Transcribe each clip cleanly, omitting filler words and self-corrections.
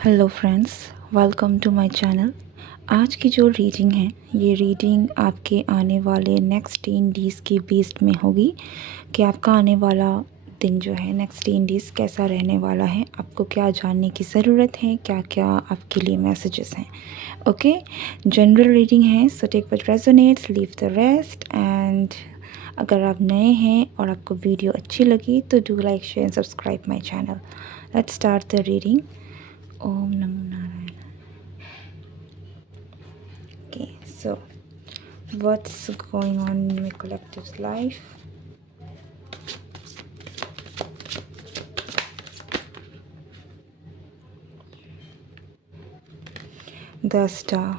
Hello friends, welcome to my channel. आज की जो रीडिंग है ये रीडिंग आपके आने वाले नेक्स्ट 10 डेज़ के बेस्ड में होगी कि आपका आने वाला दिन जो है नेक्स्ट 10 डेज़ कैसा रहने वाला है, आपको क्या जानने की ज़रूरत है, क्या क्या आपके लिए मैसेजेस हैं। ओके, जनरल रीडिंग है, so take what resonates, leave the rest. And अगर आप नए हैं और आपको वीडियो अच्छी लगी तो do like, share and subscribe my channel. Let's start the reading. Om Namo Narayana. Okay, so what's going on in my collective's life? The Star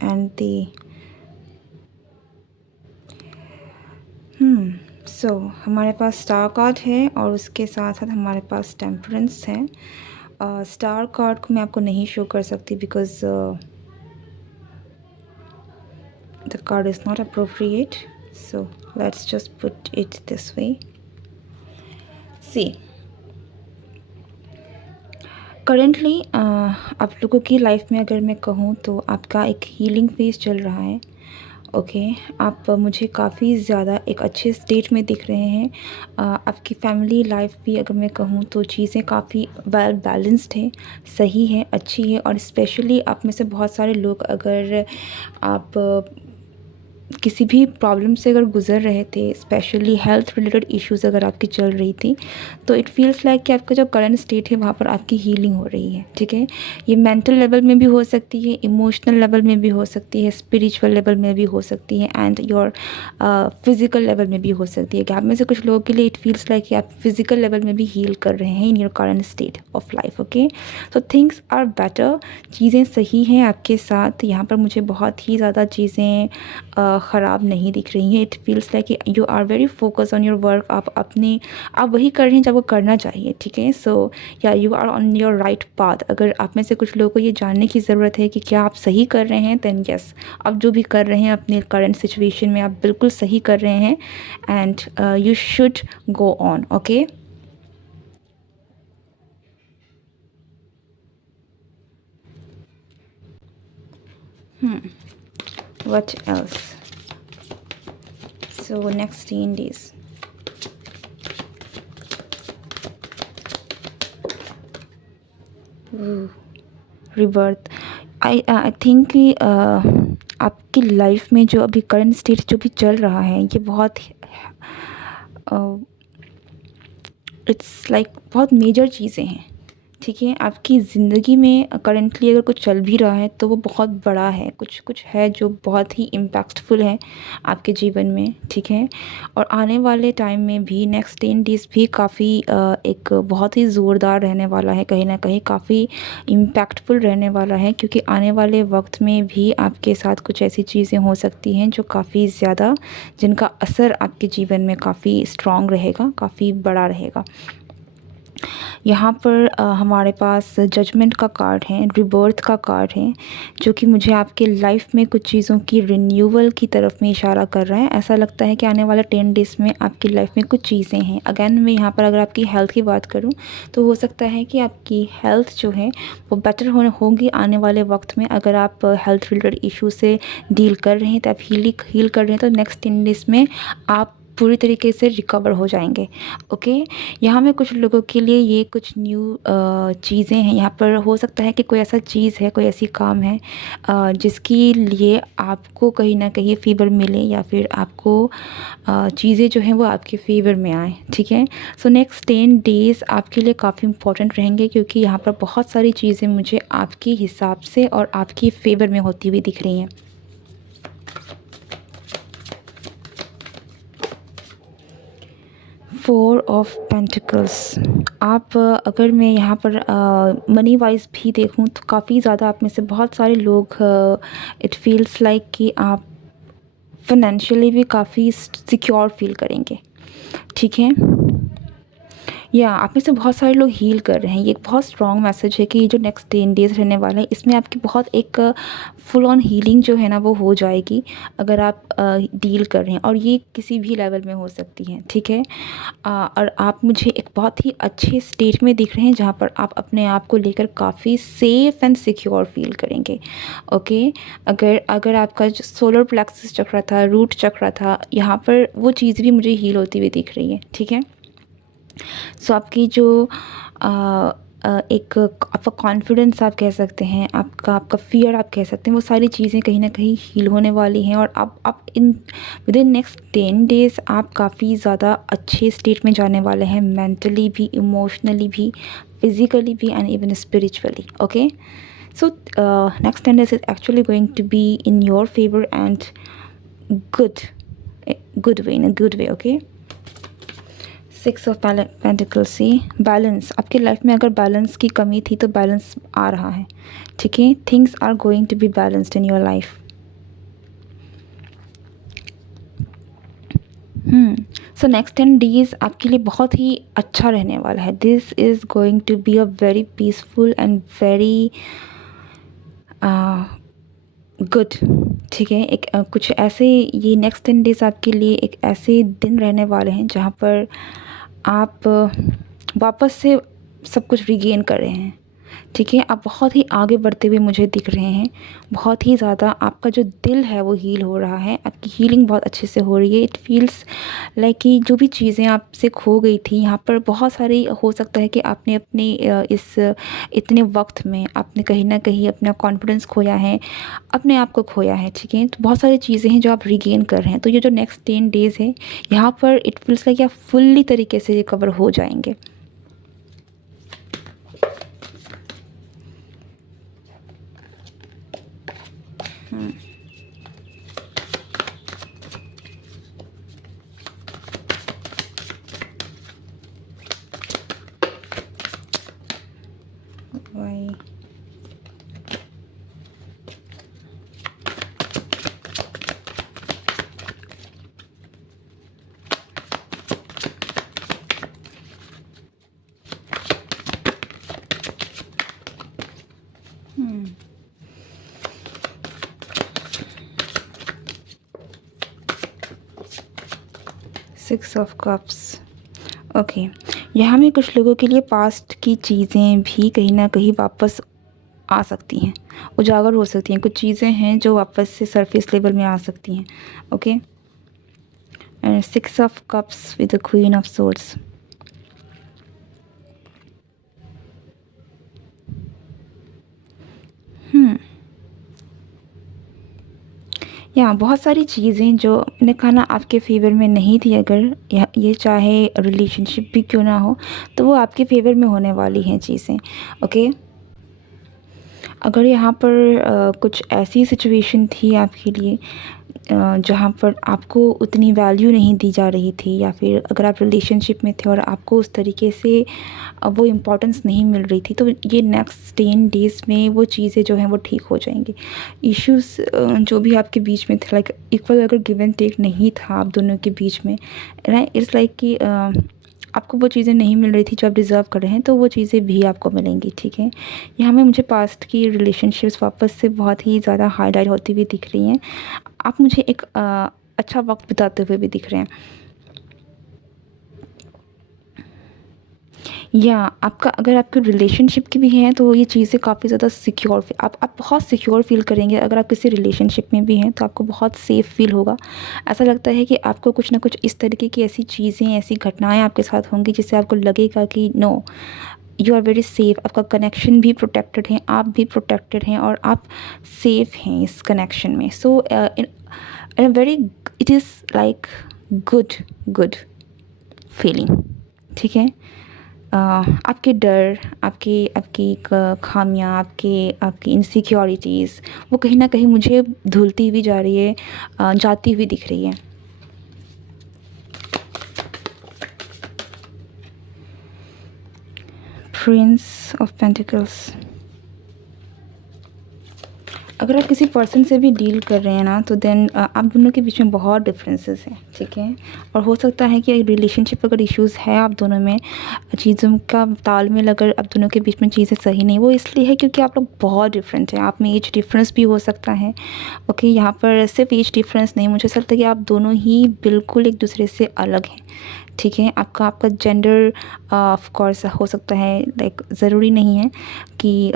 and the so हमारे पास स्टार कार्ड है और उसके साथ साथ हमारे पास टेम्परेंस है। Star card को मैं आपको नहीं शो कर सकती because the card is not appropriate, so let's just put it this way. See, currently आप लोगों की लाइफ में अगर मैं कहूँ तो आपका एक हीलिंग फेज चल रहा है। ओके, आप मुझे काफ़ी ज़्यादा एक अच्छे स्टेट में दिख रहे हैं। आपकी फैमिली लाइफ भी अगर मैं कहूँ तो चीज़ें काफ़ी वेल बैलेंस्ड है, सही है, अच्छी है। और स्पेशली आप में से बहुत सारे लोग अगर आप किसी भी प्रॉब्लम से अगर गुज़र रहे थे, स्पेशली हेल्थ रिलेटेड इश्यूज़ अगर आपकी चल रही थी, तो इट फील्स लाइक कि आपका जो करंट स्टेट है वहाँ पर आपकी हीलिंग हो रही है। ठीक है, ये मेंटल लेवल में भी हो सकती है, इमोशनल लेवल में भी हो सकती है, स्पिरिचुअल लेवल में भी हो सकती है, एंड योर फिज़िकल लेवल में भी हो सकती है। कि आप में से कुछ लोगों के लिए इट फील्स लाइक कि आप फिज़िकल लेवल में भी हील कर रहे हैं in your current state of life. Okay, so things are better, चीज़ें सही हैं आपके साथ। यहाँ पर मुझे बहुत ही ज़्यादा चीज़ें ख़राब नहीं दिख रही हैं। It feels like you are very focus on your work. आप वही कर रहे हैं जो आपको करना चाहिए। ठीक है, सो या you are on your right path. अगर आप में से कुछ लोगों को ये जानने की ज़रूरत है कि क्या आप सही कर रहे हैं, दैन यस, आप जो भी कर रहे हैं अपने करंट सिचुएशन में आप बिल्कुल सही कर रहे हैं, and you should go on. Okay, what else? So next 10 days. Rebirth. I think कि आपकी लाइफ में जो अभी करंट स्टेट जो भी चल रहा है ये बहुत इट्स लाइक बहुत मेजर चीज़ें हैं। ठीक है, आपकी ज़िंदगी में करंटली अगर कुछ चल भी रहा है तो वो बहुत बड़ा है, कुछ कुछ है जो बहुत ही इम्पैक्टफुल है आपके जीवन में। ठीक है, और आने वाले टाइम में भी नेक्स्ट 10 डेज़ भी काफ़ी एक बहुत ही ज़ोरदार रहने वाला है, कहीं ना कहीं काफ़ी इम्पैक्टफुल रहने वाला है। क्योंकि आने वाले वक्त में भी आपके साथ कुछ ऐसी चीज़ें हो सकती हैं जो काफ़ी ज़्यादा, जिनका असर आपके जीवन में काफ़ी स्ट्रॉन्ग रहेगा, काफ़ी बड़ा रहेगा। यहाँ पर हमारे पास जजमेंट का कार्ड है, रिबर्थ का कार्ड है, जो कि मुझे आपके लाइफ में कुछ चीज़ों की रिन्यूअल की तरफ में इशारा कर रहा है। ऐसा लगता है कि आने वाला 10 डेज़ में आपकी लाइफ में कुछ चीज़ें हैं। अगेन मैं यहाँ पर अगर आपकी हेल्थ की बात करूँ तो हो सकता है कि आपकी हेल्थ जो है वो बेटर होगी आने वाले वक्त में। अगर आप हेल्थ रिलेटेड इशू से डील कर रहे हैं तो आप हील कर रहे हैं, तो नेक्स्ट 10 डेज़ में आप पूरी तरीके से रिकवर हो जाएंगे। ओके, यहाँ में कुछ लोगों के लिए ये कुछ न्यू चीज़ें हैं। यहाँ पर हो सकता है कि कोई ऐसा चीज़ है, कोई ऐसी काम है जिसके लिए आपको कहीं ना कहीं फ़ेवर मिले, या फिर आपको चीज़ें जो हैं वो आपके फेवर में आए। ठीक है, सो नेक्स्ट 10 डेज़ आपके लिए काफ़ी इंपॉर्टेंट रहेंगे, क्योंकि यहाँ पर बहुत सारी चीज़ें मुझे आपके हिसाब से और आपके फेवर में होती हुई दिख रही हैं। Four of pentacles. आप अगर मैं यहाँ पर मनी वाइज भी देखूँ तो काफ़ी ज़्यादा आप में से बहुत सारे लोग इट फील्स लाइक कि आप फाइनेंशियली भी काफ़ी सिक्योर फील करेंगे। ठीक है, या आप में से बहुत सारे लोग हील कर रहे हैं। ये एक बहुत स्ट्रॉन्ग मैसेज है कि ये जो नेक्स्ट 10 डेज़ रहने वाला है इसमें आपकी बहुत एक फुल ऑन हीलिंग जो है ना वो हो जाएगी, अगर आप डील कर रहे हैं, और ये किसी भी लेवल में हो सकती है, ठीक है। और आप मुझे एक बहुत ही अच्छे स्टेट में दिख रहे हैं जहाँ पर आप अपने आप को लेकर काफ़ी सेफ़ एंड सिक्योर फील करेंगे, ओके। अगर अगर आपका जो सोलर प्लेक्सस चक्र था, रूट चक्र था, यहाँ पर वो चीज़ भी मुझे हील होती हुई दिख रही है, ठीक है। सो आपकी जो एक आपका कॉन्फिडेंस आप कह सकते हैं, आपका आपका फ़ियर आप कह सकते हैं, वो सारी चीज़ें कहीं न कहीं हील होने वाली हैं, और आप इन विदिन नेक्स्ट 10 डेज़ आप काफ़ी ज़्यादा अच्छे स्टेट में जाने वाले हैं, मेंटली भी, इमोशनली भी, फिज़िकली भी and even spiritually, okay. So next 10 days is actually going to be in your favour and good good way, in a good way, okay. 6 of pentacles से बैलेंस, आपके life में अगर balance की कमी थी तो बैलेंस आ रहा है, ठीक है। Things are going to be balanced in your life. So next 10 days आपके लिए बहुत ही अच्छा रहने वाला है। This is going to be a very peaceful and very good, ठीक है। एक कुछ ऐसे, ये नेक्स्ट 10 डेज़ आपके लिए एक ऐसे दिन रहने वाले हैं जहाँ पर आप वापस से सब कुछ रिगेन कर रहे हैं, ठीक है। आप बहुत ही आगे बढ़ते हुए मुझे दिख रहे हैं, बहुत ही ज़्यादा आपका जो दिल है वो हील हो रहा है, आपकी हीलिंग बहुत अच्छे से हो रही है। इट फील्स लाइक कि जो भी चीज़ें आपसे खो गई थी, यहाँ पर बहुत सारी हो सकता है कि आपने अपने इस इतने वक्त में आपने कहीं ना कहीं अपना कॉन्फिडेंस खोया है, अपने आप को खोया है, ठीक है। तो बहुत सारी चीज़ें हैं जो आप रिगेन कर रहे हैं। तो ये जो नेक्स्ट 10 डेज़ है, यहाँ पर इट फील्स लाइक आप फुल्ली तरीके से रिकवर हो जाएंगे। Why? Six of cups, okay. यहाँ में कुछ लोगों के लिए पास्ट की चीज़ें भी कहीं ना कहीं वापस आ सकती हैं, उजागर हो सकती हैं। कुछ चीज़ें हैं जो वापस से सरफेस लेवल में आ सकती हैं, okay. And 6 of cups with the queen of swords. यहाँ बहुत सारी चीज़ें जो मैंने कहा ना आपके फेवर में नहीं थी, अगर ये चाहे रिलेशनशिप भी क्यों ना हो, तो वो आपके फेवर में होने वाली हैं चीज़ें, ओके। अगर यहाँ पर कुछ ऐसी सिचुएशन थी आपके लिए जहाँ पर आपको उतनी वैल्यू नहीं दी जा रही थी, या फिर अगर आप रिलेशनशिप में थे और आपको उस तरीके से वो इम्पोर्टेंस नहीं मिल रही थी, तो ये नेक्स्ट 10 डेज़ में वो चीज़ें जो हैं वो ठीक हो जाएंगी। इश्यूज़ जो भी आपके बीच में थे, लाइक इक्वल अगर गिव एंड टेक नहीं था आप दोनों के बीच में, राइट, इट्स लाइक कि आपको वो चीज़ें नहीं मिल रही थी जो आप डिज़र्व कर रहे हैं, तो वो चीज़ें भी आपको मिलेंगी, ठीक है। यहाँ में मुझे पास्ट की रिलेशनशिप्स वापस से बहुत ही ज़्यादा हाईलाइट होती हुई दिख रही हैं। आप मुझे एक अच्छा वक्त बिताते हुए भी दिख रहे हैं, या आपका अगर आपके रिलेशनशिप की भी है तो ये चीज़ें काफ़ी ज़्यादा सिक्योर, आप बहुत सिक्योर फील करेंगे। अगर आप किसी रिलेशनशिप में भी हैं तो आपको बहुत सेफ़ फील होगा। ऐसा लगता है कि आपको कुछ ना कुछ इस तरीके की ऐसी चीज़ें, ऐसी घटनाएं आपके साथ होंगी जिससे आपको लगेगा कि no, you are very safe. आपका कनेक्शन भी प्रोटेक्टेड है, आप भी प्रोटेक्टेड हैं, और आप सेफ़ हैं इस कनेक्शन में। So in very, it is like good good feeling, ठीक है। आपके डर, आपकी आपकी खामियां, आपकी इनसिक्योरिटीज़, वो कहीं ना कहीं मुझे धुलती हुई जा रही है, जाती हुई दिख रही है। प्रिंस ऑफ पेंटिकल्स, अगर आप किसी पर्सन से भी डील कर रहे हैं ना, तो देन आप दोनों के बीच में बहुत डिफरेंसेस हैं, ठीक है। और हो सकता है कि रिलेशनशिप अगर इश्यूज़ है आप दोनों में, चीज़ों का तालमेल अगर आप दोनों के बीच में चीज़ें सही नहीं, वो इसलिए है क्योंकि आप लोग बहुत डिफरेंट हैं। आप में एज डिफरेंस भी हो सकता है, ओके। यहाँ पर सिर्फ एज डिफरेंस नहीं, मुझे ऐसा लगता है कि आप दोनों ही बिल्कुल एक दूसरे से अलग हैं, ठीक है। आपका आपका जेंडर ऑफ कोर्स हो सकता है, लाइक ज़रूरी नहीं है कि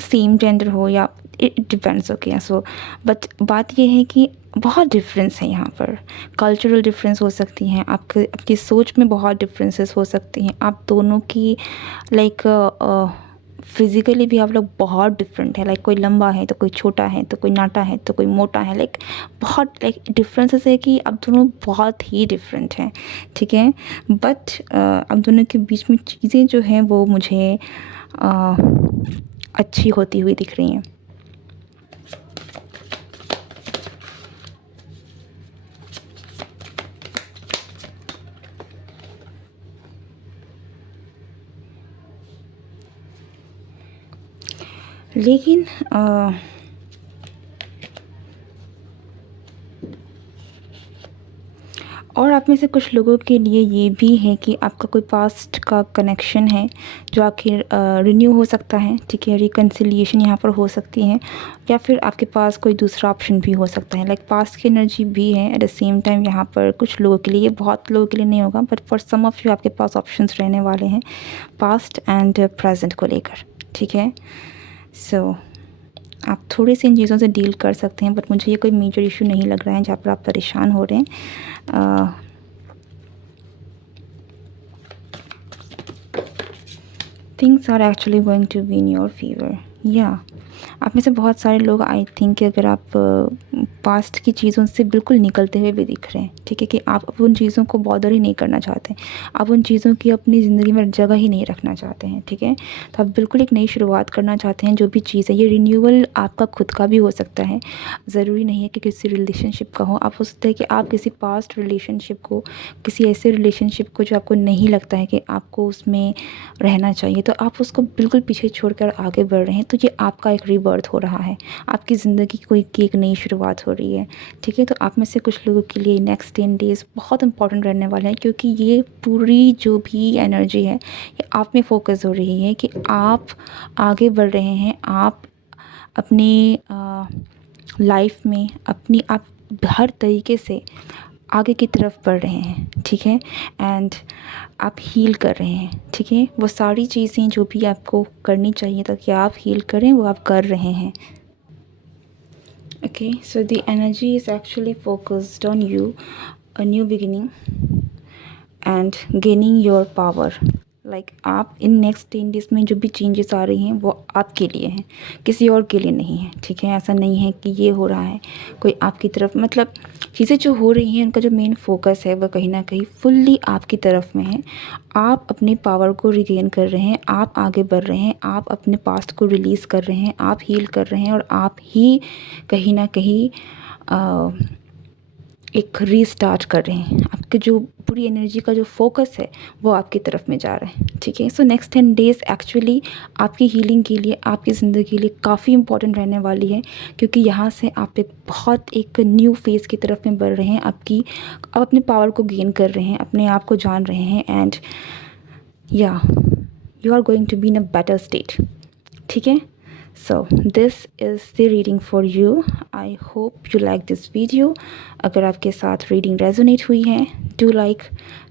सेम जेंडर हो, या it depends, okay. So but बात ये है कि बहुत डिफरेंस है यहाँ पर। कल्चरल डिफरेंस हो सकती हैं, आपके आपकी सोच में बहुत डिफरेंसेस हो सकती हैं। आप दोनों की लाइक फिज़िकली भी आप लोग बहुत डिफरेंट है। लाइक कोई लंबा है तो कोई छोटा है, तो कोई नाटा है तो कोई मोटा है। लाइक बहुत लाइक डिफरेंसेस है कि आप दोनों बहुत ही डिफरेंट हैं, ठीक है। बट आप दोनों के बीच में चीज़ें जो हैं वो मुझे अच्छी होती हुई दिख रही हैं। लेकिन और आप में से कुछ लोगों के लिए ये भी है कि आपका कोई पास्ट का कनेक्शन है जो आखिर रिन्यू हो सकता है, ठीक है। रिकन्सिलिएशन यहाँ पर हो सकती है, या फिर आपके पास कोई दूसरा ऑप्शन भी हो सकता है। लाइक पास्ट की एनर्जी भी है एट द सेम टाइम यहाँ पर कुछ लोगों के लिए, ये बहुत लोगों के लिए नहीं होगा, but for some of you आपके पास ऑप्शंस रहने वाले हैं पास्ट एंड प्रेजेंट को लेकर, ठीक है। सो आप थोड़े से इन चीज़ों से डील कर सकते हैं, बट मुझे ये कोई मेजर इशू नहीं लग रहा है जहाँ पर आप परेशान हो रहे हैं। Things are actually going to be in your favour, या आप में से बहुत सारे लोग आई थिंक कि अगर आप पास्ट की चीज़ों से बिल्कुल निकलते हुए भी दिख रहे हैं, ठीक है, कि आप अब उन चीज़ों को बॉदर ही नहीं करना चाहते, आप उन चीज़ों की अपनी ज़िंदगी में जगह ही नहीं रखना चाहते हैं, ठीक है। तो आप बिल्कुल एक नई शुरुआत करना चाहते हैं। जो भी चीज़ है, ये रिन्यूअल आपका खुद का भी हो सकता है, ज़रूरी नहीं है कि किसी रिलेशनशिप का हो। आप हो सकता है कि आप किसी पास्ट रिलेशनशिप को, किसी ऐसे रिलेशनशिप को जो आपको नहीं लगता है कि आपको उसमें रहना चाहिए, तो आप उसको बिल्कुल पीछे छोड़कर आगे बढ़ रहे हैं। तो ये आपका एक रीबर्थ हो रहा है, आपकी ज़िंदगी की एक नई शुरुआत हो रही है, ठीक है। तो आप में से कुछ लोगों के लिए नेक्स्ट 10 डेज़ बहुत इंपॉर्टेंट रहने वाले हैं, क्योंकि ये पूरी जो भी एनर्जी है ये आप में फोकस हो रही है कि आप आगे बढ़ रहे हैं। आप अपनी लाइफ में अपनी आप हर तरीके से आगे की तरफ बढ़ रहे हैं, ठीक है। एंड आप हील कर रहे हैं, ठीक है। वो सारी चीज़ें जो भी आपको करनी चाहिए ताकि आप हील करें, वो आप कर रहे हैं, okay. So the energy is actually focused on you, a new beginning and gaining your power. Like आप इन नेक्स्ट 10 डेज़ में जो भी चेंजेस आ रही हैं वो आपके लिए हैं, किसी और के लिए नहीं है, ठीक है। ऐसा नहीं है कि ये हो रहा है कोई आपकी तरफ, मतलब चीज़ें जो हो रही हैं उनका जो मेन फोकस है वह कहीं ना कहीं फुल्ली आपकी तरफ में है। आप अपने पावर को रिगेन कर रहे हैं, आप आगे बढ़ रहे हैं, आप अपने पास्ट को रिलीज़ कर रहे हैं, आप हील कर रहे हैं, और आप ही कहीं ना कहीं एक रीस्टार्ट कर रहे हैं। आपके जो पूरी एनर्जी का जो फोकस है वो आपकी तरफ में जा रहा है, ठीक है। सो नेक्स्ट 10 डेज़ एक्चुअली आपकी हीलिंग के लिए, आपकी ज़िंदगी के लिए काफ़ी इंपॉर्टेंट रहने वाली है, क्योंकि यहाँ से आप एक न्यू फेज़ की तरफ में बढ़ रहे हैं। आप अपने पावर को गेन कर रहे हैं, अपने आप को जान रहे हैं, एंड या you are going to be in a better state, ठीक है। So this is the reading for you. I hope you like this video. अगर आपके साथ रीडिंग रेजोनेट हुई है, do like,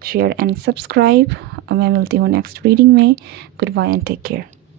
share and subscribe. मैं मिलती हूँ नेक्स्ट रीडिंग में। Goodbye and take care.